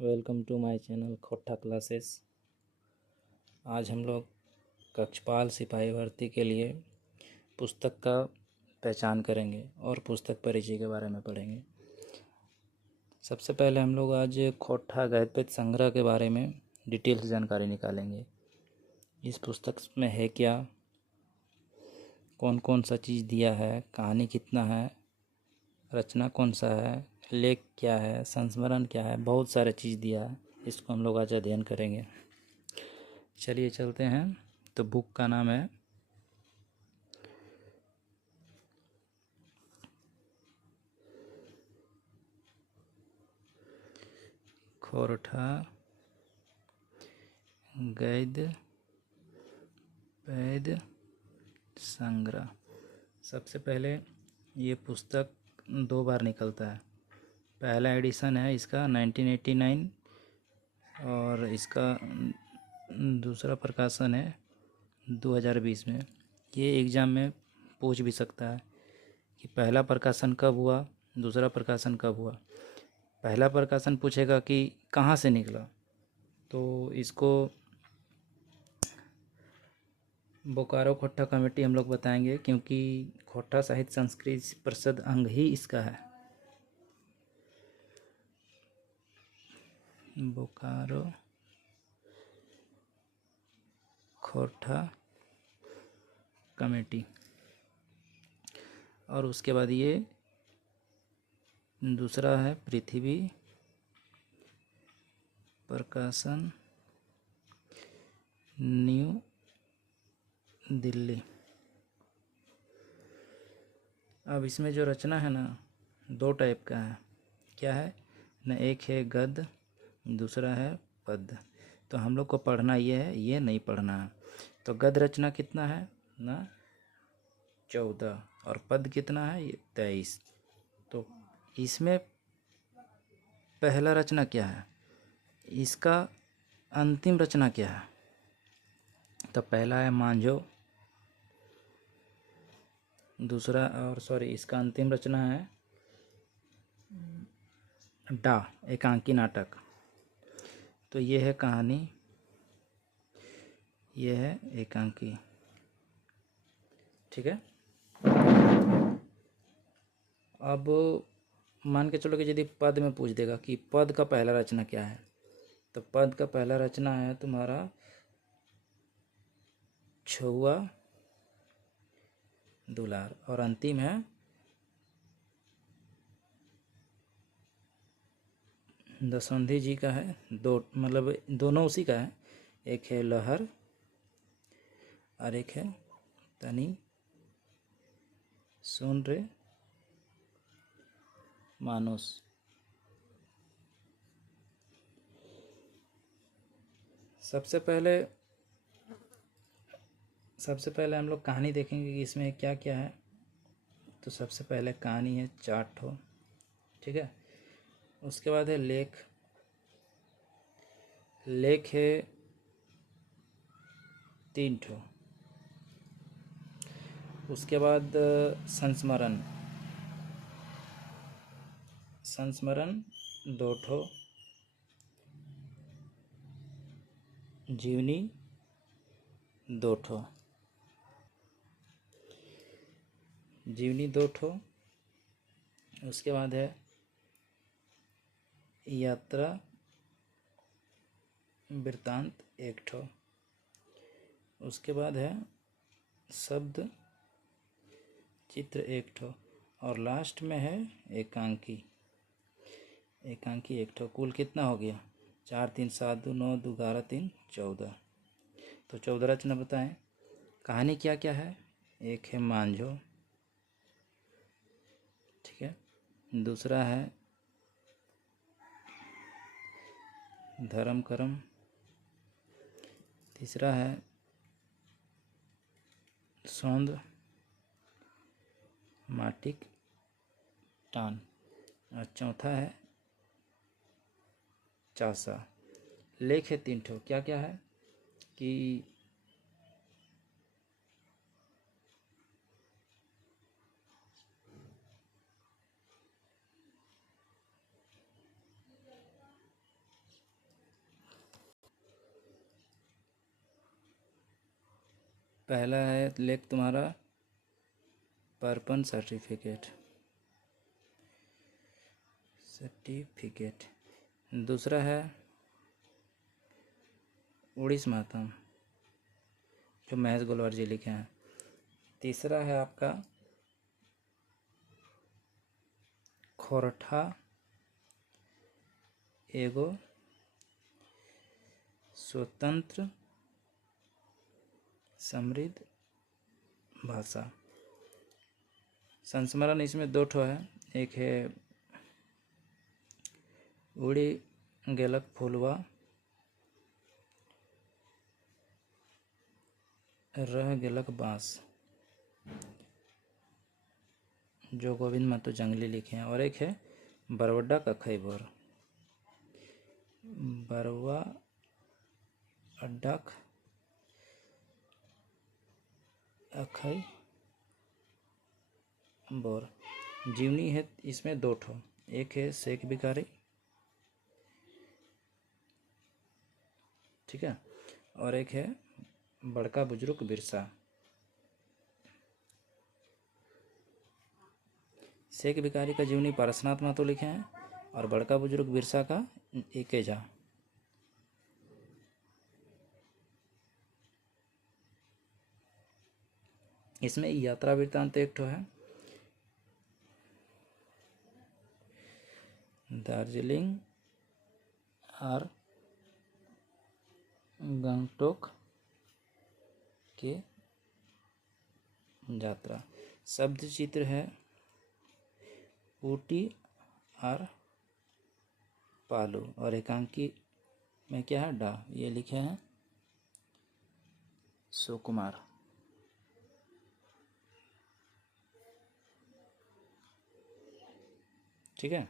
Welcome to my channel Khotta classes. आज हम लोग कक्षपाल सिपाही भर्ती के लिए पुस्तक का पहचान करेंगे और पुस्तक परिचय के बारे में पढ़ेंगे। सबसे पहले हम लोग आज खोट्टा गद्यपद्य संग्रह के बारे में डिटेल से जानकारी निकालेंगे। इस पुस्तक में है क्या, कौन कौन सा चीज़ दिया है, कहानी कितना है, रचना कौन सा है, लेख क्या है, संस्मरण क्या है, बहुत सारे चीज़ दिया है। इसको हम लोग आज अध्ययन करेंगे। चलिए चलते हैं। तो बुक का नाम है खोट्टा गद्य पद्य संग्रह। सबसे पहले ये पुस्तक 2 बार निकलता है। पहला एडिशन है इसका 1989 और इसका दूसरा प्रकाशन है 2020 में। ये एग्ज़ाम में पूछ भी सकता है कि पहला प्रकाशन कब हुआ, दूसरा प्रकाशन कब हुआ। पहला प्रकाशन पूछेगा कि कहाँ से निकला, तो इसको बोकारो खोट्टा कमेटी हम लोग बताएंगे, क्योंकि खोट्टा साहित्य संस्कृति परिषद अंग ही इसका है। बोकारो खोट्टा कमेटी। और उसके बाद ये दूसरा है पृथ्वी प्रकाशन न्यू दिल्ली। अब इसमें जो रचना है ना, 2 टाइप का है। क्या है ना, एक है गद्य, दूसरा है पद्य। तो हम लोग को पढ़ना ये है, ये नहीं पढ़ना है। तो गद्य रचना कितना है ना, 14, और पद्य कितना है, ये 23। तो इसमें पहला रचना क्या है, इसका अंतिम रचना क्या है। तो पहला है मांझो, दूसरा इसका अंतिम रचना है डा एकांकी नाटक। तो ये है कहानी, ये है एकांकी। ठीक है। अब मान के चलो कि यदि पद में पूछ देगा कि पद का पहला रचना क्या है, तो पद का पहला रचना है तुम्हारा छुआ दुलार, और अंतिम है दसवंधी जी का है। मतलब दोनों उसी का है। एक है लहर और एक है तनी सुन रे मानुस। सबसे पहले हम लोग कहानी देखेंगे कि इसमें क्या क्या है। तो सबसे पहले कहानी है 4 ठो। ठीक है। उसके बाद है लेख है 3 ठो। उसके बाद संस्मरण 2 ठो। जीवनी 2 ठो। उसके बाद है यात्रा वृत्तांत 1 ठो। उसके बाद है शब्द चित्र 1 ठो। और लास्ट में है एकांकी 1 ठो। कुल कितना हो गया, 4 3 7 2 9 2 11 3 14। तो 14 रचना बताएं। कहानी क्या क्या है, एक है मांझो, ठीक है। दूसरा है धर्म कर्म। तीसरा है सौंद माटिक टान। और चौथा है चासा। लेख है 3 ठो। क्या क्या है कि पहला है लेख तुम्हारा परपन सर्टिफिकेट। दूसरा है उड़ीस मातम जो महेश गोलवार जी लिखे हैं। तीसरा है आपका खोरठा एगो स्वतंत्र समृद्ध भाषा। संस्मरण इसमें 2 ठो है, एक है उड़ी गेलक फूलवा रह गेलक बाँस जो गोविंद महतो जंगली लिखे हैं। और एक है बरवड्डा कखई बोर बरवा अड्डक अखई बोर। जीवनी है इसमें 2 ठो, एक है शेख भिखारी, ठीक है, और एक है बड़का बुजुर्ग बिरसा। शेख भिखारी का जीवनी पारसनाथ महतो लिखे हैं और बड़का बुजुर्ग बिरसा का एकेजा। इसमें यात्रा वृत्तांत 1 ठो है, दार्जिलिंग और गंगटोक के यात्रा। शब्द चित्र है ऊटी और पालू, और एकांकी में क्या है डा, ये लिखे हैं सुकुमार। ठीक है।